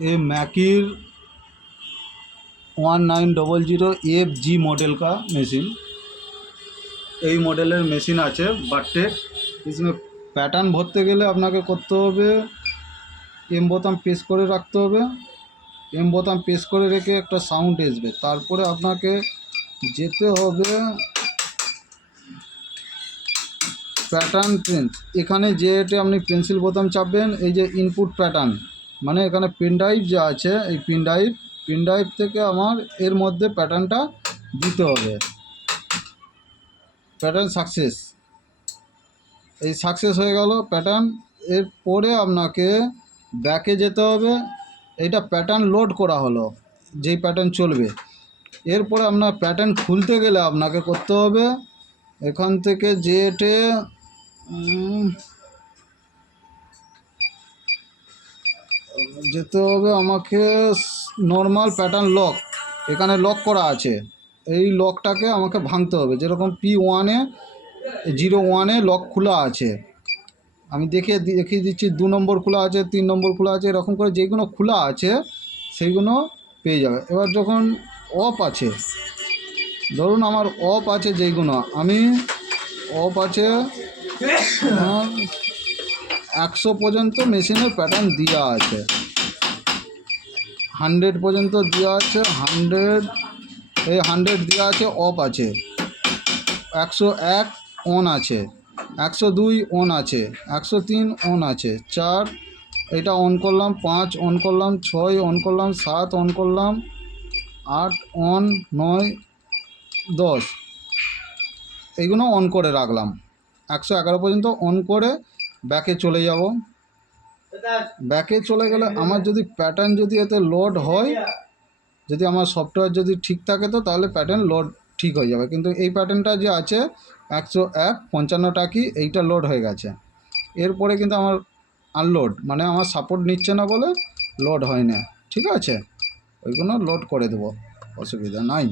ये मैकिर 1900 मॉडल का मेशिन, এই মডেলের মেশিন আছে বারটেক। इसमें প্যাটার্ন ভরতে গেলে আপনাকে করতে হবে এম বোতাম প্রেস করে রাখতে হবে। এম বোতাম প্রেস করে রেখে একটা সাউন্ড আসবে, তারপরে আপনাকে যেতে হবে প্যাটার্ন প্রিন্ট। এখানে যে এটা আপনি পেন্সিল বোতাম চাপবেন, এই যে ইনপুট প্যাটার্ন মানে এখানে পেন ড্রাইভ যা আছে, এই পেন ড্রাইভ থেকে আমার এর মধ্যে প্যাটার্নটা দিতে হবে। প্যাটার্ন সাকসেস, এই সাকসেস হয়ে গেল প্যাটার্ন। এরপরে আপনাকে ব্যাকে যেতে হবে। এইটা প্যাটার্ন লোড করা হলো, যেই প্যাটার্ন চলবে। এরপরে আপনার প্যাটার্ন খুলতে গেলে আপনাকে করতে হবে এখান থেকে যেটে যেতে হবে আমাকে নর্মাল প্যাটার্ন লক, এখানে লক করা আছে, এই লকটাকে আমাকে ভাঙতে হবে। যেরকম P1-এ 01-এ লক খোলা আছে, আমি দেখিয়ে দিচ্ছি, 2 নম্বর খোলা আছে, 3 নম্বর খোলা আছে, এরকম করে যেগুলো খোলা আছে সেইগুলো পেয়ে যাবে। এবার যখন অফ আছে, ধরুন আমার অফ আছে, যেইগুলো আমি অফ আছে 100 পর্যন্ত মেশিনের প্যাটার্ন দেওয়া আছে, 100 পর্যন্ত দেওয়া আছে, 100 দেওয়া আছে, অফ আছে। 101 অন আছে, 102 অন আছে, 103 অন আছে, 4 এটা অন করলাম, 5 অন করলাম, 6 অন করলাম, 7 অন করলাম, 8 অন, 9, 10 এইগুলো অন করে রাখলাম। 111 পর্যন্ত অন করে ব্যাকে চলে যাব। ব্যাকে চলে গেলে আমার যদি প্যাটার্ন যদি এতে লোড হয়, যদি আমার সফটওয়্যার যদি ঠিক থাকে তো তাহলে প্যাটার্ন লোড ঠিক হয়ে যাবে। কিন্তু এই প্যাটার্নটা যে আছে 101.55টা কি এইটা লোড হয়ে গেছে, এরপরে কিন্তু আমার আনলোড মানে আমার সাপোর্ট নিচ্ছে না বলে লোড হয় না। ঠিক আছে, ওইগুলো লোড করে দেবো, অসুবিধা নাই।